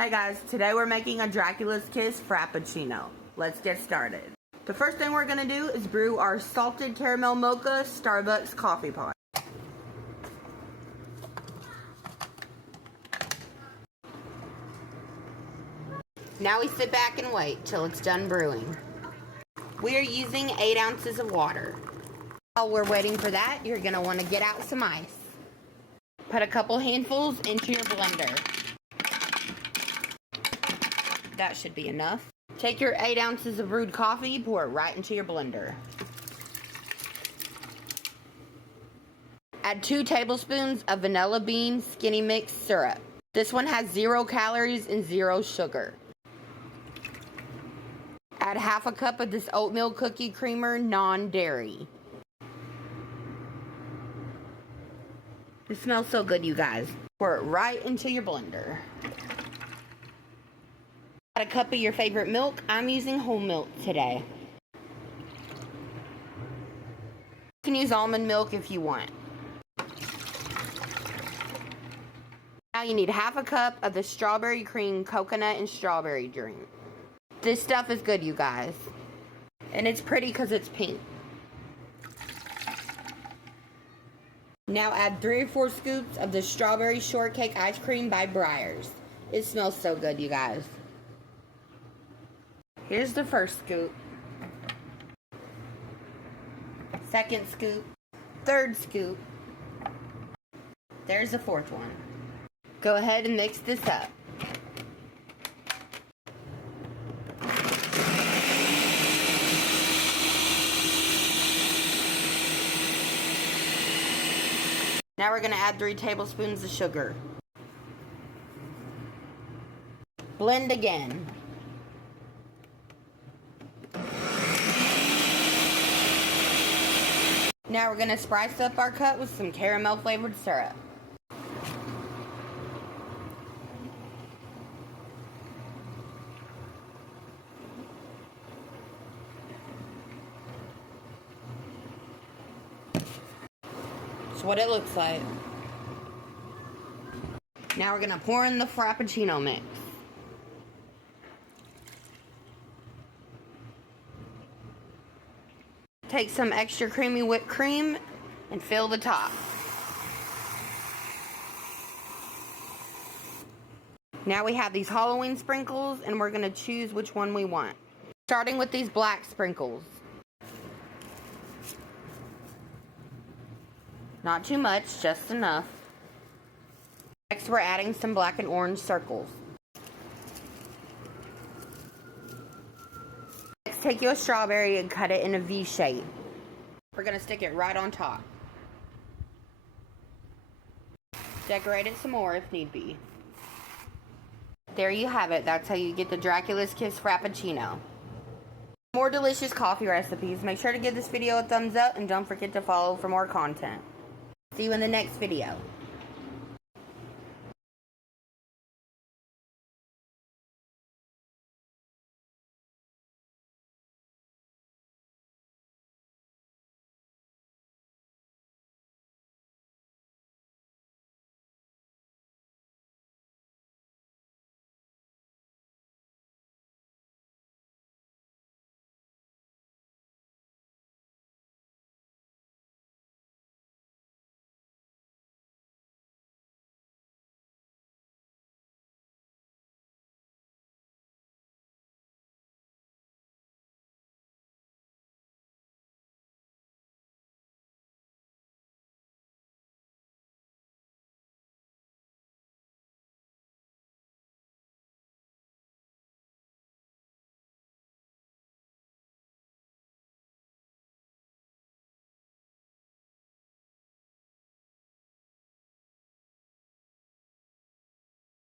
Hey guys, today we're making a Dracula's Kiss Frappuccino. Let's get started. The first thing we're going to do is brew our salted caramel mocha Starbucks coffee pot. Now we sit back and wait till it's done brewing. We are using 8 ounces of water. While we're waiting for that, you're going to want to get out some ice. Put a couple handfuls into your blender. That should be enough. Take your 8 ounces of brewed coffee, pour it right into your blender. Add 2 tablespoons of vanilla bean skinny mix syrup. This one has 0 calories and 0 sugar. Add half a cup of this oatmeal cookie creamer, non-dairy. It smells so good, you guys. Pour it right into your blender. Add a cup of your favorite milk. I'm using whole milk today. You can use almond milk if you want. Now you need half a cup of the strawberry cream coconut and strawberry drink. This stuff is good, you guys. And it's pretty because it's pink. Now add 3 or 4 scoops of the strawberry shortcake ice cream by Breyers. It smells so good, you guys. Here's the first scoop. Second scoop. Third scoop. There's the fourth one. Go ahead and mix this up. Now we're going to add 3 tablespoons of sugar. Blend again. Now we're going to spice up our cut with some caramel flavored syrup. That's what it looks like. Now we're going to pour in the Frappuchino mix. Take some extra creamy whipped cream and fill the top. Now we have these Halloween sprinkles and we're going to choose which one we want. Starting with these black sprinkles. Not too much, just enough. Next we're adding some black and orange circles. Next take your strawberry and cut it in a V shape. We're going to stick it right on top. Decorate it some more if need be. There you have it. That's how you get the Dracula's Kiss Frappuccino. For more delicious coffee recipes, make sure to give this video a thumbs up and don't forget to follow for more content. See you in the next video.